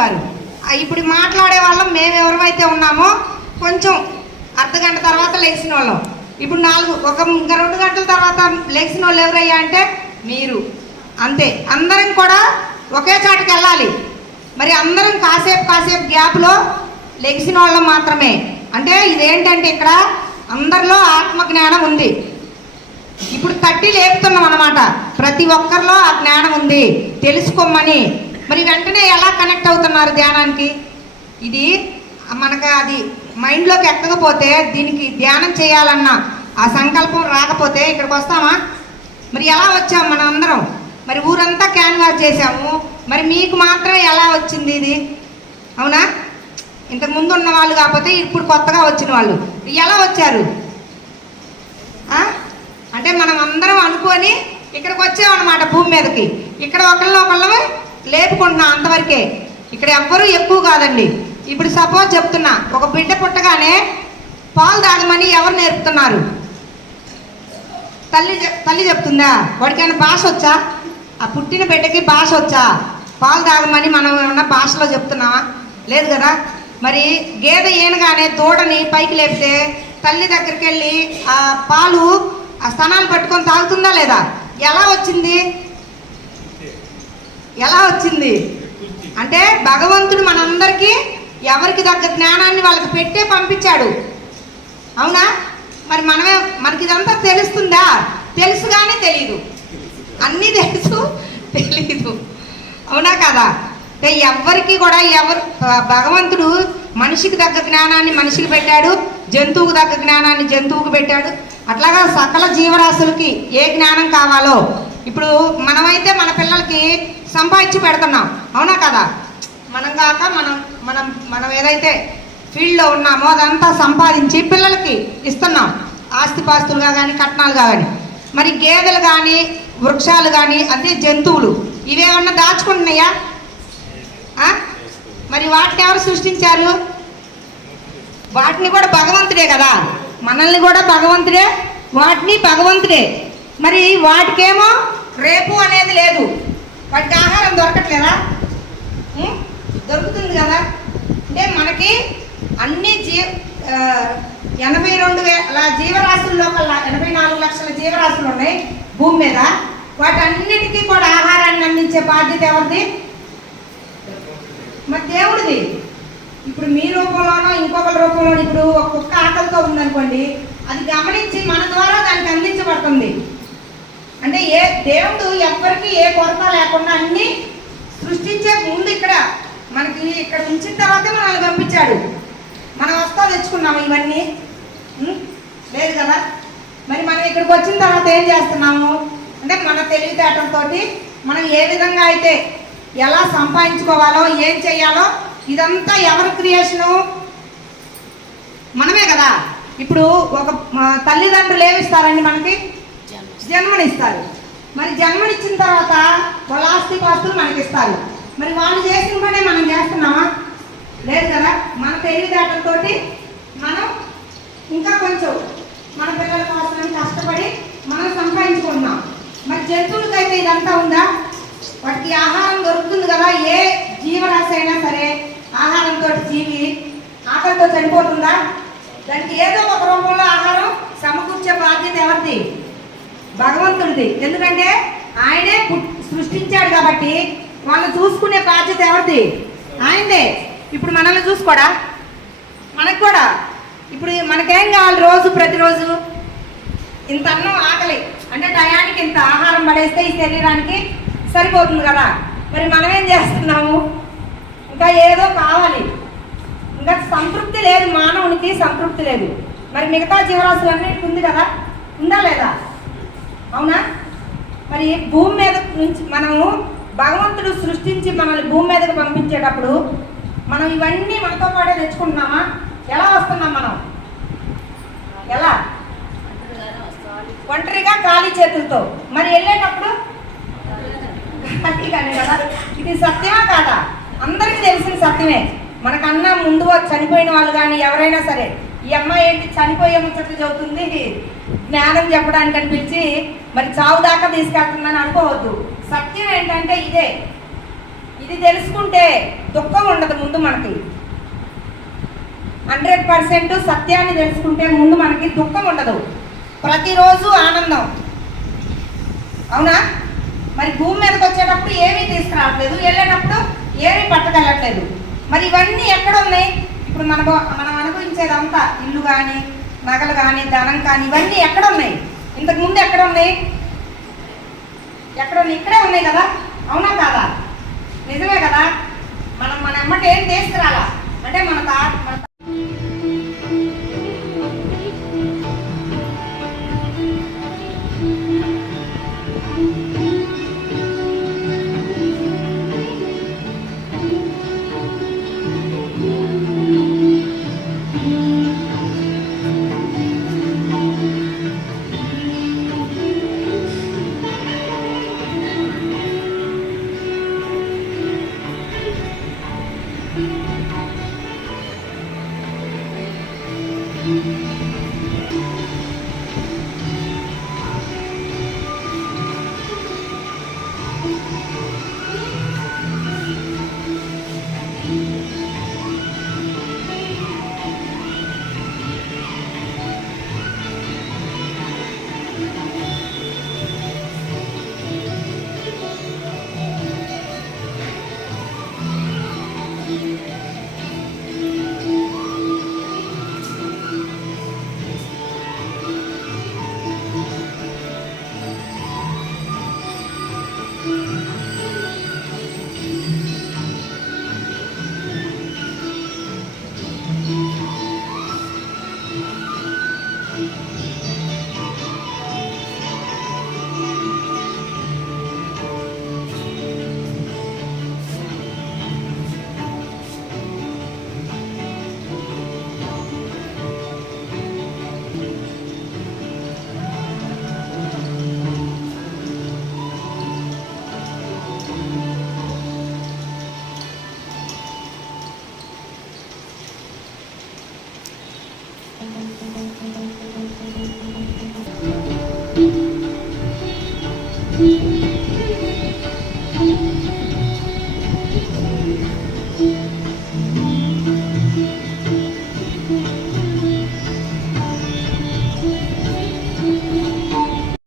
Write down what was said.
గారు. ఇప్పుడు మాట్లాడే వాళ్ళం మేము ఎవరైతే ఉన్నామో కొంచెం అర్ధ గంట తర్వాత లేచిన వాళ్ళం. ఇప్పుడు నాలుగు ఒక ఇంకా రెండు గంటల తర్వాత లేచిన వాళ్ళు ఎవరయ్యా అంటే మీరు. అంతే. అందరం కూడా ఒకే చాటుకి వెళ్ళాలి. మరి అందరం కాసేపు కాసేపు గ్యాప్లో లెగిసిన వాళ్ళం మాత్రమే. అంటే ఇదేంటంటే ఇక్కడ అందరిలో ఆత్మజ్ఞానం ఉంది. ఇప్పుడు తట్టి లేపుతున్నాం అనమాట ప్రతి ఒక్కరిలో ఆ జ్ఞానం ఉంది. తెలుసుకోమని. మరి వెంటనే ఎలా కనెక్ట్ అవుతున్నారు ధ్యానానికి? ఇది మనకు అది మైండ్లోకి ఎక్కకపోతే దీనికి ధ్యానం చేయాలన్న ఆ సంకల్పం రాకపోతే ఇక్కడికి వస్తామా? మరి ఎలా వచ్చాం మనం అందరం? మరి ఊరంతా క్యాన్వాస్ చేసాము మరి మీకు మాత్రం ఎలా వచ్చింది ఇది? అవునా? ఇంతకు ముందు ఉన్న వాళ్ళు కాకపోతే ఇప్పుడు కొత్తగా వచ్చిన వాళ్ళు. ఎలా వచ్చారు? అంటే మనం అందరం అనుకొని ఇక్కడికి వచ్చామన్నమాట భూమి మీదకి. ఇక్కడ ఒకళ్ళని ఒకళ్ళమే లేపుకుంటున్నా అంతవరకే. ఇక్కడ ఎవ్వరూ ఎక్కువ కాదండి. ఇప్పుడు సపోజ్ చెప్తున్నా ఒక బిడ్డ పుట్టగానే పాలు తాగమని ఎవరు నేర్పుతున్నారు? తల్లి చెప్- తల్లి చెప్తుందా? వాడికైనా భాష వచ్చా? ఆ పుట్టిన బిడ్డకి భాష వచ్చా? పాలు తాగమని మనం ఏమన్నా భాషలో చెప్తున్నావా? లేదు కదా. మరి గేదె ఏనగానే దూడని పైకి లేపితే తల్లి దగ్గరికి వెళ్ళి ఆ పాలు ఆ స్తనాలు పట్టుకొని తాగుతుందా లేదా? ఎలా వచ్చింది? ఎలా వచ్చింది? అంటే భగవంతుడు మనందరికీ ఎవరికి తగ్గ జ్ఞానాన్ని వాళ్ళకి పెట్టే పంపించాడు. అవునా? మరి మనమే మనకి ఇదంతా తెలుస్తుందా? తెలుసు కానీ తెలీదు. అన్నీ తెలుసు తెలీదు. అవునా కదా? అంటే ఎవ్వరికి కూడా ఎవరు భగవంతుడు మనిషికి తగ్గ జ్ఞానాన్ని మనిషికి పెట్టాడు జంతువుకు తగ్గ జ్ఞానాన్ని జంతువుకు పెట్టాడు. అట్లాగా సకల జీవరాశులకి ఏ జ్ఞానం కావాలో. ఇప్పుడు మనమైతే మన పిల్లలకి సంపాదించి పెడుతున్నాం. అవునా కదా? మనం కాక మనం మనం మనం ఏదైతే ఫీల్డ్లో ఉన్నామో అదంతా సంపాదించి పిల్లలకి ఇస్తున్నాం. ఆస్తిపాస్తులుగా కానీ కట్నాలుగా కానీ మరి గేదెలు కానీ వృక్షాలు కానీ అదే జంతువులు ఇవేమన్నా దాచుకుంటున్నాయా? మరి వాటిని ఎవరు సృష్టించారు? వాటిని కూడా భగవంతుడే కదా. మనల్ని కూడా భగవంతుడే. వాటిని భగవంతుడే. మరి వాటికేమో రేపు అనేది లేదు. వాటికి ఆహారం దొరకట్లేదా? దొరుకుతుంది కదా. అంటే మనకి అన్ని జీ ఎనభై రెండు వేల జీవరాశుల్లో కల్లా ఎనభై నాలుగు లక్షల జీవరాశులు ఉన్నాయి భూమి మీద. వాటన్నిటికీ కూడా ఆహారాన్ని అందించే బాధ్యత ఎవరిది? మరి దేవుడిది. ఇప్పుడు మీ రూపంలోనో ఇంకొకరి రూపంలోనో ఇప్పుడు ఒక కుక్క ఆకలితో ఉందనుకోండి అది గమనించి మన ద్వారా దానికి అందించబడుతుంది. అంటే ఏ దేవుడు ఎవరికి ఏ కొరత లేకుండా అన్ని సృష్టించే ముందు ఇక్కడ మనకి ఇక్కడ ఉంచిన తర్వాతే మనల్ని పంపించాడు. మనం వస్తా తెచ్చుకున్నాము ఇవన్నీ. లేదు కదా? మరి మనం ఇక్కడికి వచ్చిన తర్వాత ఏం చేస్తున్నాము? అంటే మన తెలివితేటలతో మనం ఏ విధంగా అయితే ఎలా సంపాదించుకోవాలో ఏం చేయాలో ఇదంతా ఎవరి క్రియేషను? మనమే కదా. ఇప్పుడు ఒక తల్లిదండ్రులు ఏమిస్తారండి మనకి? జన్మనిస్తారు. మరి జన్మనిచ్చిన తర్వాత వాళ్ళ ఆస్తి పాస్తులు మనకి ఇస్తారు మరి వాళ్ళు చేసిన పనే మనం చేస్తున్నామా? లేదు కదా? మన తెలివితేటలతో మనం ఇంకా కొంచెం మన పిల్లల కోసం కష్టపడి మనం సంపాదించుకుంటున్నాం. మరి జంతువులకైతే ఇదంతా ఉందా? వాటికి ఆహారం దొరుకుతుంది కదా? ఏ జీవరాశి అయినా సరే ఆహారంతో జీవి ఆకలితో చనిపోతుందా? దానికి ఏదో ఒక రూపంలో ఆహారం సమకూర్చే బాధ్యత ఎవరిది? భగవంతుడిది. ఎందుకంటే ఆయనే సృష్టించాడు కాబట్టి వాళ్ళని చూసుకునే బాధ్యత ఎవరిది? ఆయనదే ఇప్పుడు మనల్ని చూసుకోడా? మనకు కూడా. ఇప్పుడు మనకేం కావాలి రోజు ప్రతిరోజు? ఇంత అన్నం ఆకలి. అంటే టయానికి ఇంత ఆహారం పడేస్తే ఈ శరీరానికి సరిపోతుంది కదా. మరి మనం ఏం చేస్తున్నాము? ఇంకా ఏదో కావాలి. ఇంకా సంతృప్తి లేదు మానవునికి సంతృప్తి లేదు. మరి మిగతా జీవరాశులన్నిటికీ ఉంది కదా? ఉందా లేదా? అవునా? మరి భూమి మీద నుంచి మనము భగవంతుడు సృష్టించి మనల్ని భూమి మీదకి పంపించేటప్పుడు మనం ఇవన్నీ మనతో పాటే తెచ్చుకుంటున్నామా? ఎలా వస్తున్నాం మనం? ఎలా? ఒంటరిగా ఖాళీ చేతులతో. మరి వెళ్ళేటప్పుడు? కానీ కదా? ఇది సత్యమా కాదా? అందరికీ తెలిసిన సత్యమే. మనకన్నా ముందు చనిపోయిన వాళ్ళు కానీ ఎవరైనా సరే ఈ అమ్మాయి ఏంటి? చనిపోయే ముచ్చట్లు చదువుతుంది. జ్ఞానం చెప్పడానికి అని పిలిచి మరి చావు దాకా తీసుకెళ్తుందని అనుకోవద్దు. సత్యం ఏంటంటే ఇదే. ఇది తెలుసుకుంటే దుఃఖం ఉండదు ముందు మనకి. హండ్రెడ్ పర్సెంట్ సత్యాన్ని తెలుసుకుంటే ముందు మనకి దుఃఖం ఉండదు. ప్రతిరోజు ఆనందం. అవునా? మరి భూమి మీదకి వచ్చేటప్పుడు ఏమీ తీసుకురావట్లేదు. వెళ్ళేటప్పుడు ఏమీ పట్టగలట్లేదు మరి ఇవన్నీ ఎక్కడ ఉన్నాయి? ఇప్పుడు మన మన చూసేదంతా ఇల్లు కానీ నగలు కానీ ధనం కానీ ఇవన్నీ ఎక్కడ ఉన్నాయి ఇంతకు ముందు ఎక్కడ ఉన్నాయి ఎక్కడ ఉన్నాయి ఇక్కడే ఉన్నాయి కదా? అవునా కాదా? నిజమే కదా? మనం మన ఎమ్మట ఏం తీసుకురాలా? అంటే మన తా Música